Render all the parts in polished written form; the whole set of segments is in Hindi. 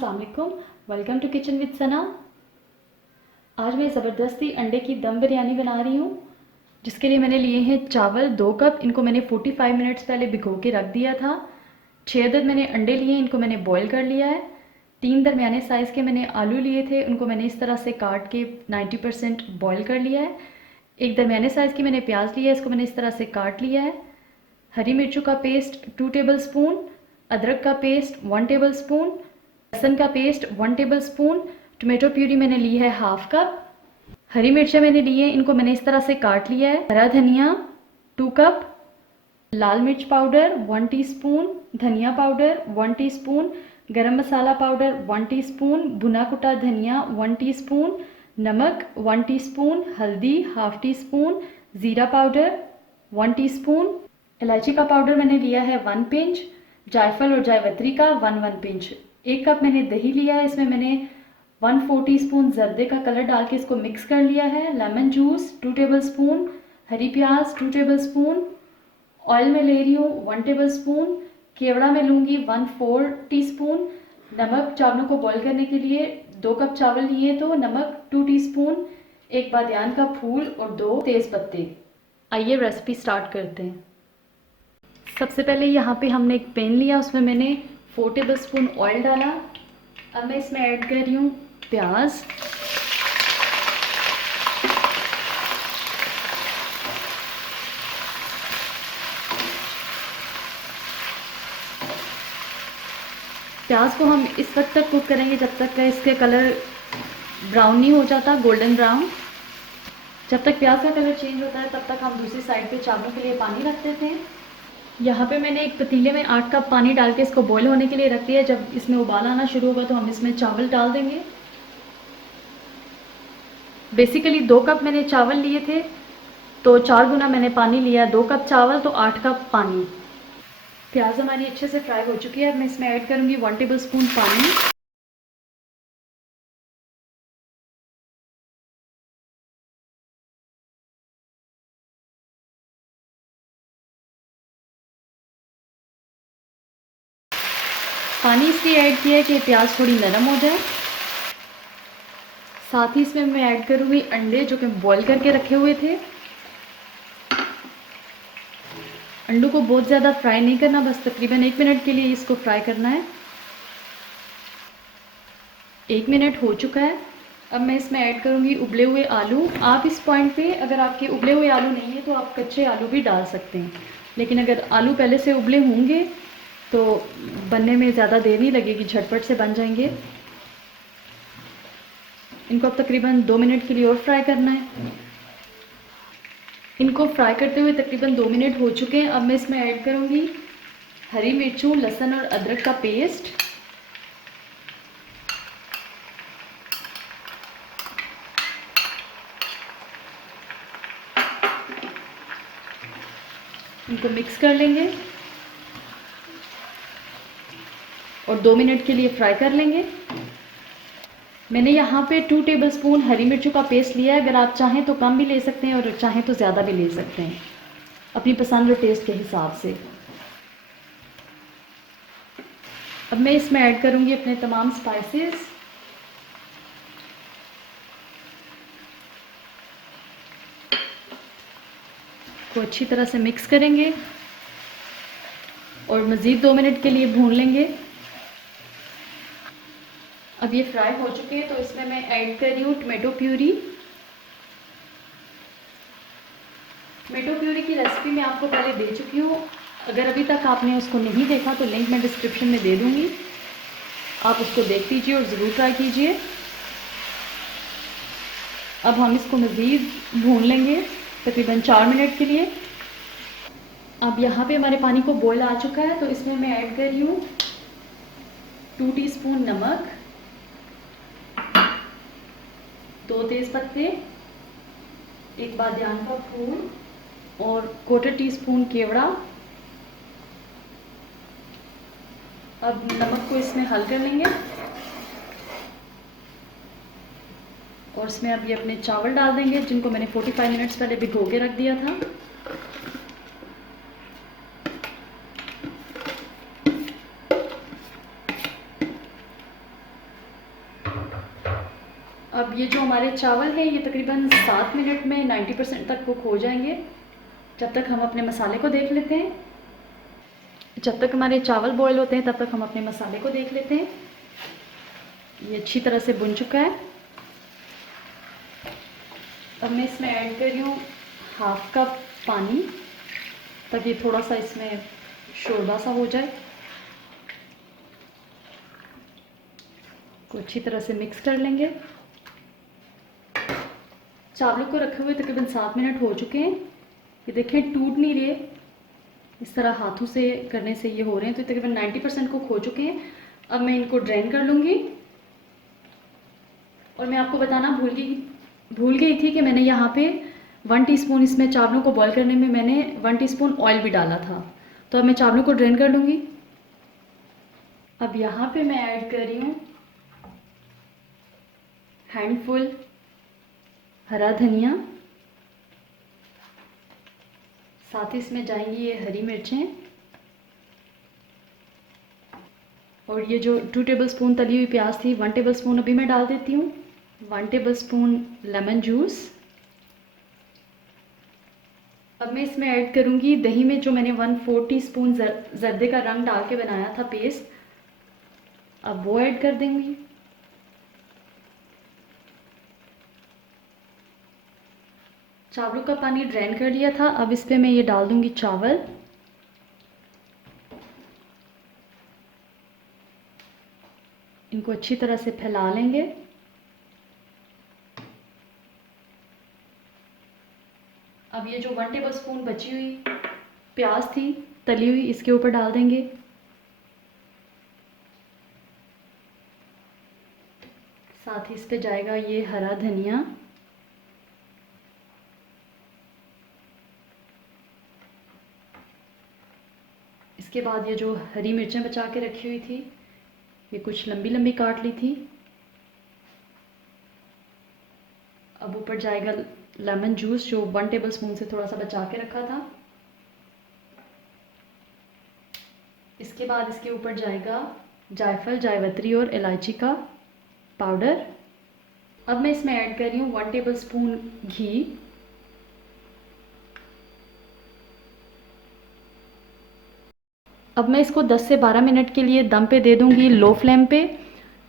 अस्सलाम वालेकुम। वेलकम टू किचन विद सना। आज मैं ज़बरदस्ती अंडे की दम बिरयानी बना रही हूँ, जिसके लिए मैंने लिए हैं चावल 2 कप। इनको मैंने 45 मिनट्स पहले भिगो के रख दिया था। 6 अदद मैंने अंडे लिए, इनको मैंने बॉईल कर लिया है। 3 दरमियाने साइज़ के मैंने आलू लिए थे, उनको मैंने इस तरह से काट के 90% बॉईल कर लिया है। एक दरमियाने साइज़ की मैंने प्याज लिया है, इसको मैंने इस तरह से काट लिया है। हरी मिर्चों का पेस्ट 2 टेबल स्पून, अदरक का पेस्ट 1 टेबल स्पून, लहसुन का paste 1 table spoon, tomato puree मैंने ली है हाफ कप। हरी मिर्चें मैंने ली है, इनको मैंने इस तरह से काट लिया है। हरा धनिया 2 कप, लाल मिर्च पाउडर 1 टीस्पून, धनिया पाउडर 1 टीस्पून, गरम मसाला पाउडर 1 टीस्पून, भुना कुटा धनिया 1 टीस्पून, नमक 1 टीस्पून, हल्दी हाफ टी स्पून, ज़ीरा पाउडर 1 टीस्पून, इलायची का पाउडर मैंने लिया है 1 पिंच, जायफल और जायवत्री का 1 पिंच। 1 कप मैंने दही लिया है, इसमें मैंने 1/4 टीस्पून जर्दे का कलर डाल के इसको मिक्स कर लिया है। लेमन जूस 2 टेबल स्पून, हरी प्याज 2 टेबल स्पून, ऑयल में ले रही हूँ 1 टेबल स्पून, केवड़ा में लूँगी 1/4 टीस्पून, नमक चावलों को बॉईल करने के लिए 2 कप चावल लिए तो नमक 2 टीस्पून, एक बादियान का फूल और 2 तेज़ पत्ते। आइए रेसिपी स्टार्ट करते हैं। सबसे पहले यहाँ पे हमने एक पैन लिया, उसमें मैंने 4 टेबल स्पून ऑयल डाला। अब मैं इसमें ऐड कर रही हूँ प्याज। प्याज को हम इस वक्त तक कुक करेंगे जब तक का इसके कलर ब्राउन नहीं हो जाता, गोल्डन ब्राउन। जब तक प्याज का कलर चेंज होता है तब तक हम दूसरी साइड पे चावलों के लिए पानी रख देते हैं। यहाँ पे मैंने एक पतीले में 8 कप पानी डाल के इसको बॉईल होने के लिए रख दिया। जब इसमें उबाल आना शुरू होगा तो हम इसमें चावल डाल देंगे। बेसिकली 2 कप मैंने चावल लिए थे तो 4 गुना मैंने पानी लिया। 2 कप चावल तो 8 कप पानी। प्याज हमारी अच्छे से फ्राई हो चुकी है। अब मैं इसमें ऐड करूँगी 1 टेबल स्पून पानी। पानी इसलिए ऐड किया है कि प्याज थोड़ी नरम हो जाए। साथ ही इसमें मैं ऐड करूँगी अंडे जो कि बॉईल करके रखे हुए थे। अंडों को बहुत ज़्यादा फ्राई नहीं करना, बस तकरीबन 1 मिनट के लिए इसको फ्राई करना है। 1 मिनट हो चुका है। अब मैं इसमें ऐड करूँगी उबले हुए आलू। आप इस पॉइंट पे अगर आपके उबले हुए आलू नहीं है तो आप कच्चे आलू भी डाल सकते हैं, लेकिन अगर आलू पहले से उबले होंगे तो बनने में ज़्यादा देर नहीं लगेगी, झटपट से बन जाएंगे। इनको अब तकरीबन 2 मिनट के लिए और फ्राई करना है। इनको फ्राई करते हुए तकरीबन 2 मिनट हो चुके हैं। अब मैं इसमें ऐड करूँगी हरी मिर्चों, लहसुन और अदरक का पेस्ट। इनको मिक्स कर लेंगे और 2 मिनट के लिए फ्राई कर लेंगे। मैंने यहाँ पे 2 टेबल स्पून हरी मिर्चों का पेस्ट लिया है। अगर आप चाहें तो कम भी ले सकते हैं और चाहें तो ज़्यादा भी ले सकते हैं, अपनी पसंद और टेस्ट के हिसाब से। अब मैं इसमें ऐड करूँगी अपने तमाम स्पाइसेस। को अच्छी तरह से मिक्स करेंगे और मज़ीद 2 मिनट के लिए भून लेंगे। अब ये फ्राई हो चुके हैं तो इसमें मैं ऐड कर रही हूँ टोमेटो प्यूरी। टोमेटो प्यूरी की रेसिपी मैं आपको पहले दे चुकी हूँ। अगर अभी तक आपने उसको नहीं देखा तो लिंक मैं डिस्क्रिप्शन में दे दूँगी, आप उसको देख लीजिए और ज़रूर ट्राई कीजिए। अब हम इसको मज़ीद भून लेंगे तकरीबन 4 मिनट के लिए। अब यहाँ पे हमारे पानी को बॉयल आ चुका है तो इसमें मैं ऐड कर रही हूँ 2 टीस्पून नमक, 2 तेज़ पत्ते, एक बादियान का फूल और 1/4 टीस्पून केवड़ा। अब नमक को इसमें हल कर लेंगे और इसमें अब ये अपने चावल डाल देंगे जिनको मैंने 45 मिनट्स पहले भिगो के रख दिया था। अब ये जो हमारे चावल हैं ये तकरीबन 7 मिनट में 90% तक कुक हो जाएंगे। जब तक हम अपने मसाले को देख लेते हैं, जब तक हमारे चावल बॉईल होते हैं तब तक हम अपने मसाले को देख लेते हैं। ये अच्छी तरह से भुन चुका है। अब मैं इसमें ऐड कर रही हूँ हाफ कप पानी, ताकि थोड़ा सा इसमें शोरबा सा हो जाए। को अच्छी तरह से मिक्स कर लेंगे। चावलों को रखे हुए तकरीबन 7 मिनट हो चुके हैं। ये देखें टूट नहीं रहे, इस तरह हाथों से करने से ये हो रहे हैं। तो तकरीबन 90% कुक हो चुके हैं। अब मैं इनको ड्रेन कर लूँगी। और मैं आपको बताना भूल गई थी कि मैंने यहाँ पे 1 टीस्पून इसमें चावलों को बॉईल करने में मैंने 1 टीस्पून ऑयल भी डाला था। तो अब मैं चावलों को ड्रेन कर लूँगी। अब यहाँ पे मैं ऐड कर रही हूँ हैंडफुल हरा धनिया, साथ ही इसमें जाएंगी ये हरी मिर्चें, और ये जो 2 टेबलस्पून तली हुई प्याज थी 1 टेबलस्पून अभी मैं डाल देती हूँ। 1 टेबलस्पून लेमन जूस। अब मैं इसमें ऐड करूँगी दही में जो मैंने 1/4 टीस्पून जर्दे का रंग डाल के बनाया था पेस्ट, अब वो ऐड कर देंगी। चावलों का पानी ड्रेन कर लिया था। अब इस पे मैं ये डाल दूंगी चावल। इनको अच्छी तरह से फैला लेंगे। अब ये जो 1 टेबलस्पून बची हुई प्याज थी तली हुई इसके ऊपर डाल देंगे। साथ ही इस पे जाएगा ये हरा धनिया। इसके बाद ये जो हरी मिर्चें बचा के रखी हुई थी, ये कुछ लंबी लंबी काट ली थी। अब ऊपर जाएगा लेमन जूस जो 1 टेबलस्पून से थोड़ा सा बचा के रखा था। इसके बाद इसके ऊपर जाएगा जायफल, जावित्री और इलायची का पाउडर। अब मैं इसमें ऐड कर रही हूँ 1 टेबलस्पून घी। अब मैं इसको 10 से 12 मिनट के लिए दम पे दे दूँगी लो फ्लेम पे।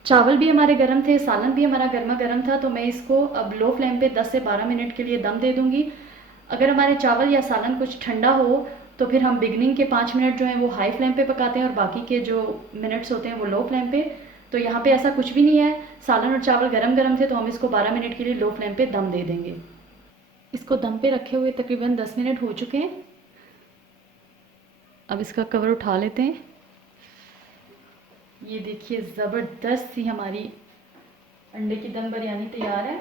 चावल भी हमारे गर्म थे, सालन भी हमारा गर्मा गर्म था, तो मैं इसको अब लो फ्लेम पे 10 से 12 मिनट के लिए दम दे दूँगी। अगर हमारे चावल या सालन कुछ ठंडा हो तो फिर हम बिगनिंग के 5 मिनट जो हैं वो हाई फ्लेम पे पकाते हैं और बाकी के जो मिनट्स होते हैं वो लो फ्लेम पे। तो यहाँ पे ऐसा कुछ भी नहीं है, सालन और चावल गरम गरम थे तो हम इसको 12 मिनट के लिए लो फ्लेम पे दम दे देंगे। इसको दम पे रखे हुए तकरीबन 10 मिनट हो चुके हैं। अब इसका कवर उठा लेते हैं। ये देखिए ज़बरदस्त सी हमारी अंडे की दम बिरयानी तैयार है।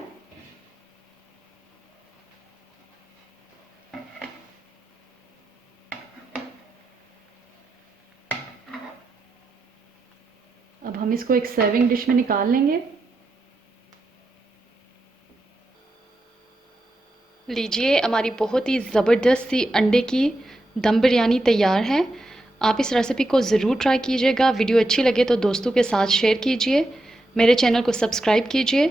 अब हम इसको एक सर्विंग डिश में निकाल लेंगे। लीजिए हमारी बहुत ही ज़बरदस्त सी अंडे की दम बिरयानी तैयार है। आप इस रेसिपी को ज़रूर ट्राई कीजिएगा। वीडियो अच्छी लगे तो दोस्तों के साथ शेयर कीजिए। मेरे चैनल को सब्सक्राइब कीजिए।